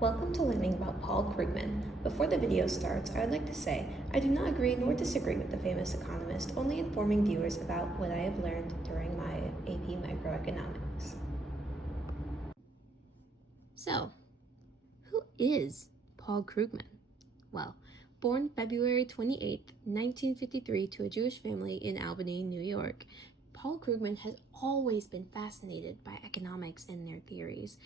Welcome to learning about Paul Krugman. Before the video starts, I would like to say I do not agree nor disagree with the famous economist, only informing viewers about what I have learned during my AP Microeconomics. So, who is Paul Krugman? Well, born February 28, 1953 to a Jewish family in Albany, New York, Paul Krugman has always been fascinated by economics and their theories.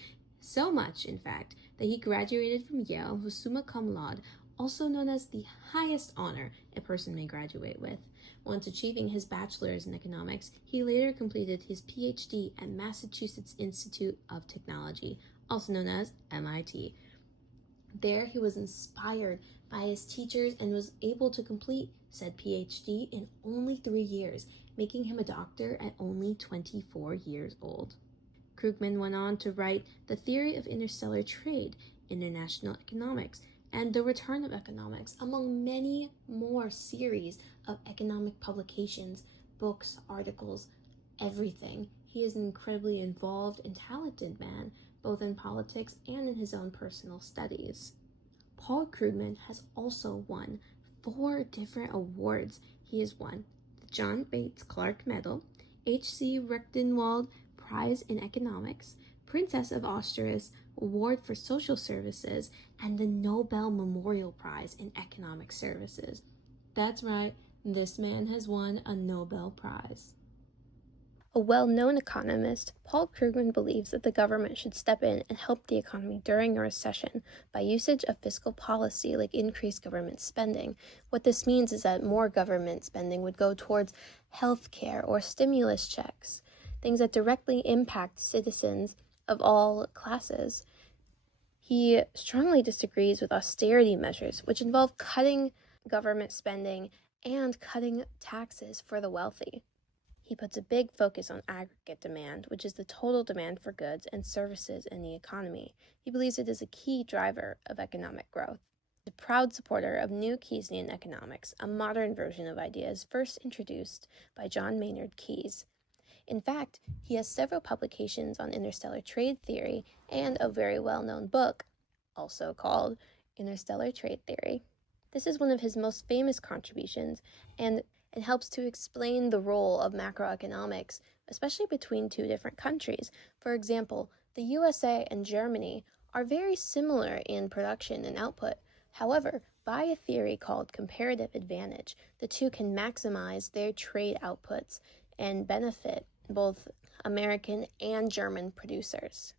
So much, in fact, that he graduated from Yale with summa cum laude, also known as the highest honor a person may graduate with. Once achieving his bachelor's in economics, he later completed his PhD at Massachusetts Institute of Technology, also known as MIT. There he was inspired by his teachers and was able to complete said PhD in only 3 years, making him a doctor at only 24 years old. Krugman went on to write The Theory of Interstellar Trade, International Economics, and The Return of Economics, among many more series of economic publications, books, articles, everything. He is an incredibly involved and talented man, both in politics and in his own personal studies. Paul Krugman has also won 4 different awards. He has won the John Bates Clark Medal, H.C. Rechtenwald Prize in Economics, Princess of Austria's Award for Social Services, and the Nobel Memorial Prize in Economic Services. That's right, this man has won a Nobel Prize. A well-known economist, Paul Krugman believes that the government should step in and help the economy during a recession by usage of fiscal policy like increased government spending. What this means is that more government spending would go towards health care or stimulus checks, things that directly impact citizens of all classes. He strongly disagrees with austerity measures, which involve cutting government spending and cutting taxes for the wealthy. He puts a big focus on aggregate demand, which is the total demand for goods and services in the economy. He believes it is a key driver of economic growth. He's a proud supporter of New Keynesian economics, a modern version of ideas first introduced by John Maynard Keynes. In fact, he has several publications on interstellar trade theory and a very well-known book, also called Interstellar Trade Theory. This is one of his most famous contributions, and it helps to explain the role of macroeconomics, especially between two different countries. For example, the USA and Germany are very similar in production and output. However, by a theory called comparative advantage, the two can maximize their trade outputs and benefit both American and German producers.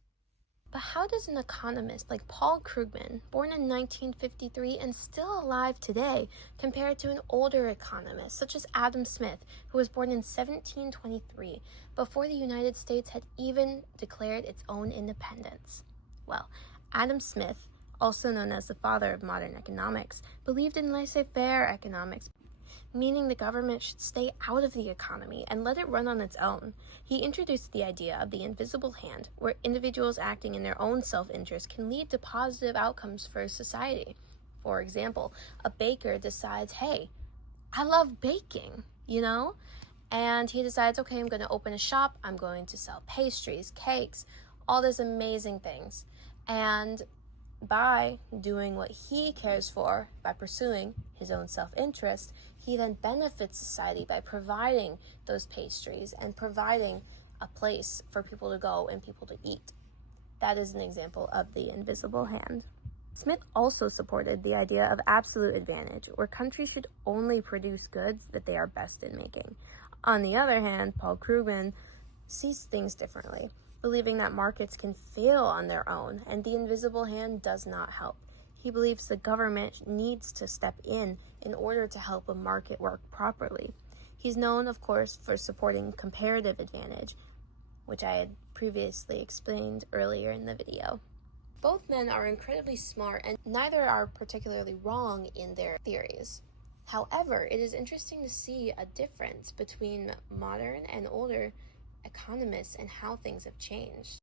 But how does an economist like Paul Krugman, born in 1953 and still alive today, compare to an older economist such as Adam Smith, who was born in 1723, before the United States had even declared its own independence? Well, Adam Smith, also known as the father of modern economics, believed in laissez-faire economics, meaning the government should stay out of the economy and let it run on its own. He introduced the idea of the invisible hand, where individuals acting in their own self-interest can lead to positive outcomes for society. For example, a baker decides, hey, I love baking, And he decides, okay, I'm going to open a shop. I'm going to sell pastries, cakes, all these amazing things. And by doing what he cares for, by pursuing his own self-interest, he then benefits society by providing those pastries and providing a place for people to go and people to eat. That is an example of the invisible hand. Smith also supported the idea of absolute advantage, where countries should only produce goods that they are best in making. On the other hand, Paul Krugman sees things differently, believing that markets can fail on their own and the invisible hand does not help. He believes the government needs to step in order to help a market work properly. He's known, of course, for supporting comparative advantage, which I had previously explained earlier in the video. Both men are incredibly smart and neither are particularly wrong in their theories. However, it is interesting to see a difference between modern and older economists and how things have changed.